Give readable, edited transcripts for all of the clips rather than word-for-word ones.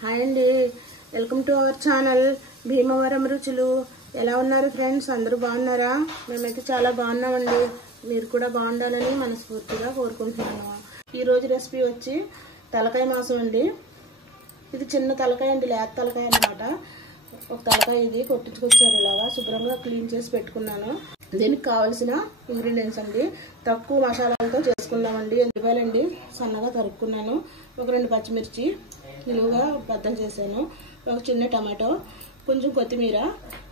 Hi అండి, welcome to our channel Bhimavaram రుచులు. ఎలా ఉన్నారు ఫ్రెండ్స్? అందరూ బాగున్నారా? మేమైతే చాలా బాగున్నామండి. మీరు కూడా బాగుండాలని మనస్ఫూర్తిగా కోరుకుంటున్నాను. ఈరోజు రెసిపీ వచ్చి తలకాయ మాంసం అండి. ఇది చిన్న తలకాయ అండి, లేత తలకాయ అన్నమాట. ఒక తలకాయ ఇది కొట్టించుకొచ్చారు, ఇలాగా శుభ్రంగా క్లీన్ చేసి పెట్టుకున్నాను. దీనికి కావాల్సిన ఇంగ్రీడియంట్స్ అండి, తక్కువ మసాలాలతో చేసుకున్నామండి. ఉల్లిపాయలండి సన్నగా తరుక్కున్నాను, ఒక 2 పచ్చిమిర్చి నిలువుగా బద్దలు చేశాను, ఒక చిన్న టమాటో, కొంచెం కొత్తిమీర,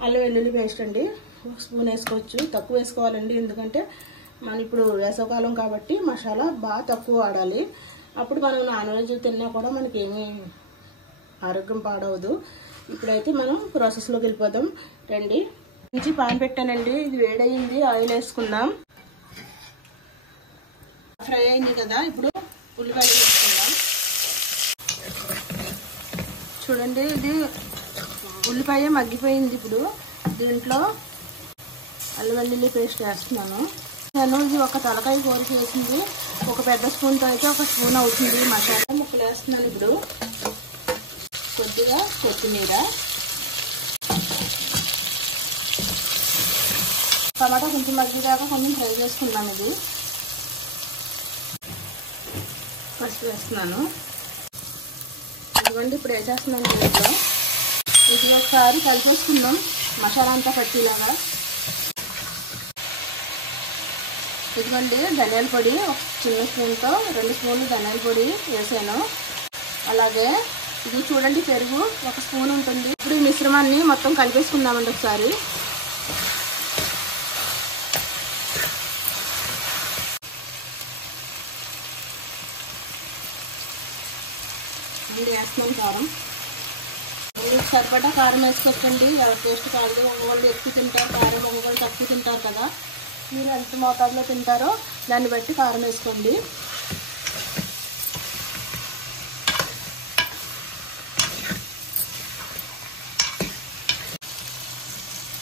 అల్లం వెల్లుల్లి పేస్ట్ అండి. 1 స్పూన్ వేసుకోవచ్చు, తక్కువ వేసుకోవాలండి. ఎందుకంటే మనం ఇప్పుడు వేసవకాలం కాబట్టి మసాలా బాగా తక్కువ వాడాలి. అప్పుడు మనం నాన్ వెజ్ తిన్నా కూడా మనకేమీ ఆరోగ్యం పాడవదు. ఇప్పుడైతే మనం ప్రాసెస్లోకి వెళ్ళిపోదాం రండి. నుంచి పాన్ పెట్టానండి, ఇది వేడయింది. ఆయిల్ వేసుకుందాం. ఫ్రై అయింది కదా, ఇప్పుడు ఉల్లిపాయలు వేసుకుందాం. చూడండి, ఇది ఉల్లిపాయ మగ్గిపోయింది. ఇప్పుడు దీంట్లో అల్లం వెల్లుల్లి పేస్ట్ వేస్తున్నాను. నేను ఇది ఒక తలకాయ కూర చేసింది, ఒక పెద్ద స్పూన్తో అయితే 1 స్పూన్ అవుతుంది. మసాలా ముక్కలు వేస్తున్నాను. ఇప్పుడు కొద్దిగా కొత్తిమీర, టమాటా కొంచెం మగ్గిదాకా కొంచెం ఫ్రై చేసుకుందాం. ఇది ఫస్ట్ వేస్తున్నాను. ఇదిగోండి, ఇప్పుడు వేసేస్తున్నాను దీంట్లో. ఇది ఒకసారి కలిపేసుకుందాం మసాలా అంతా పట్టేలాగా. ఇదిగోండి, ధనియాల పొడి ఒక చిన్న స్పూన్తో 2 స్పూన్లు ధనియాల పొడి వేసాను. అలాగే ఇది చూడండి, పెరుగు 1 స్పూన్ ఉంటుంది. ఇప్పుడు ఈ మిశ్రమాన్ని మొత్తం కలిపేసుకుందామండి ఒకసారి. వేస్తున్నాం కారం. సరిపడా కారం వేసుకోవచ్చండి, టేస్ట్ కాదు. ఒకళ్ళు ఎక్కువ తింటారు కారం, ఒకళ్ళు తక్కువ తింటారు కదా. మీరు ఎంత మోతాదులో తింటారో దాన్ని బట్టి కారం వేసుకోండి.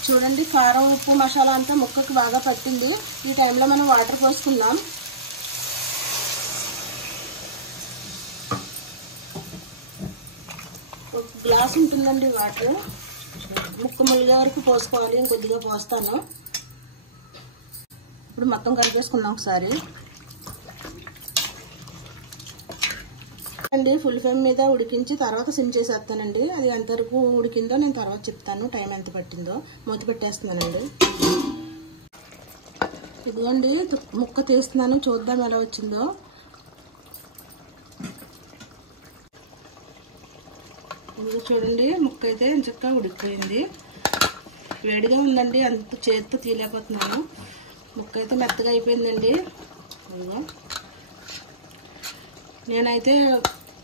చూడండి, కారం ఉప్పు మసాలా అంతా ముక్కకు బాగా పట్టింది. ఈ టైంలో మనం వాటర్ పోసుకుందాం. ఒక గ్లాస్ ఉంటుందండి వాటర్, ముక్క ములిగే వరకు పోసుకోవాలి. ఇంకొద్దిగా పోస్తాను. ఇప్పుడు మొత్తం కలిపేసుకుందాం ఒకసారి అండి. ఫుల్ ఫ్లేమ్ మీద ఉడికించి తర్వాత సిమ్ చేసేస్తానండి. అది ఎంతవరకు ఉడికిందో నేను తర్వాత చెప్తాను, టైం ఎంత పట్టిందో. మూత పెట్టేస్తున్నానండి. ఇదిగోండి, ముక్క తీస్తున్నాను, చూద్దాం ఎలా వచ్చిందో. ఇది చూడండి, ముక్క అయితే చక్కగా ఉడికిపోయింది. వేడిగా ఉందండి, అంత చేతితో తీయలేకపోతున్నాను. ముక్క అయితే మెత్తగా అయిపోయిందండి. నేనైతే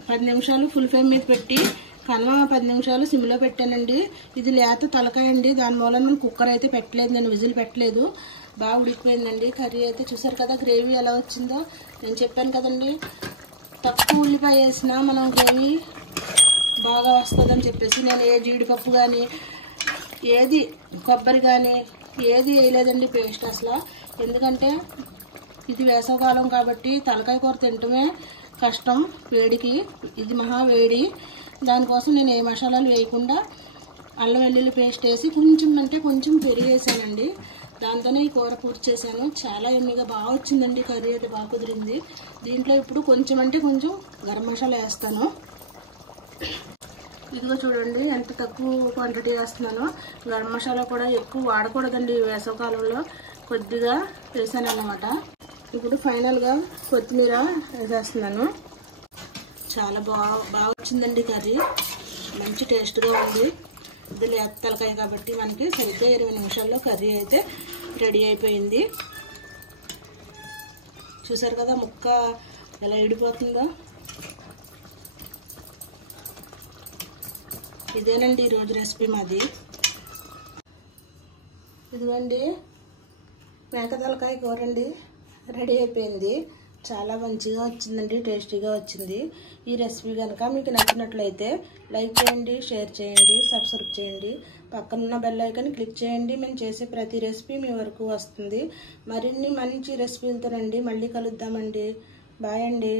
10 నిమిషాలు ఫుల్ ఫ్లేమ్ మీద పెట్టి కన్నా 10 నిమిషాలు సిమ్లో పెట్టానండి. ఇది లేత తలకాయ అండి, దాని మూలన నేను కుక్కర్ అయితే పెట్టలేదు, నేను విజిల్ పెట్టలేదు. బాగా ఉడికిపోయిందండి. కర్రీ అయితే చూసారు కదా, గ్రేవీ ఎలా వచ్చిందో. నేను చెప్పాను కదండి, తక్కువ ఉల్లిపాయ వేసినా మనం గ్రేవీ బాగా వస్తుందని చెప్పేసి నేను ఏ జీడిపప్పు కానీ ఏది కొబ్బరి కానీ ఏది వేయలేదండి పేస్ట్ అసలు. ఎందుకంటే ఇది వేసవకాలం కాబట్టి తలకాయ కూర తినటమే కష్టం వేడికి. ఇది మహా వేడి, దానికోసం నేను ఏ మసాలాలు వేయకుండా అల్లం వెల్లుల్లి పేస్ట్ వేసి కొంచెం అంటే కొంచెం పెరుగు వేసానండి. దాంతోనే ఈ కూర పూర్తి చేశాను. చాలా ఎమ్మిగా బాగా వచ్చిందండి. కర్రీ అయితే బాగా కుదిరింది. దీంట్లో ఇప్పుడు కొంచెం అంటే కొంచెం గరం మసాలా వేస్తాను. ఇదిగో చూడండి, ఎంత తక్కువ క్వాంటిటీ వేస్తున్నానో. గరం మసాలా కూడా ఎక్కువ వాడకూడదండి వేసవకాలంలో, కొద్దిగా వేసాను అన్నమాట. ఇప్పుడు ఫైనల్గా కొత్తిమీర వేసేస్తున్నాను. చాలా బాగా వచ్చిందండి కర్రీ, మంచి టేస్ట్గా ఉంది. ఇది లేత తలకాయ కాబట్టి మనకి సరిగ్గా 20 నిమిషాల్లో కర్రీ అయితే రెడీ అయిపోయింది. చూసారు కదా ముక్క ఎలా ఇడిపోతుందో. ఇదేనండి ఈరోజు రెసిపీ మాది. ఇదిగోండి, మేక తలకాయ కూర అండి, రెడీ అయిపోయింది. చాలా మంచిగా వచ్చిందండి, టేస్టీగా వచ్చింది. ఈ రెసిపీ కనుక మీకు నచ్చినట్లయితే లైక్ చేయండి, షేర్ చేయండి, సబ్స్క్రైబ్ చేయండి. పక్కనున్న బెల్ ఐకాన్ క్లిక్ చేయండి. మేము చేసే ప్రతి రెసిపీ మీ వరకు వస్తుంది. మరిన్ని మంచి రెసిపీలతో రండి, మళ్ళీ కలుద్దామండి. బాయ్ అండి.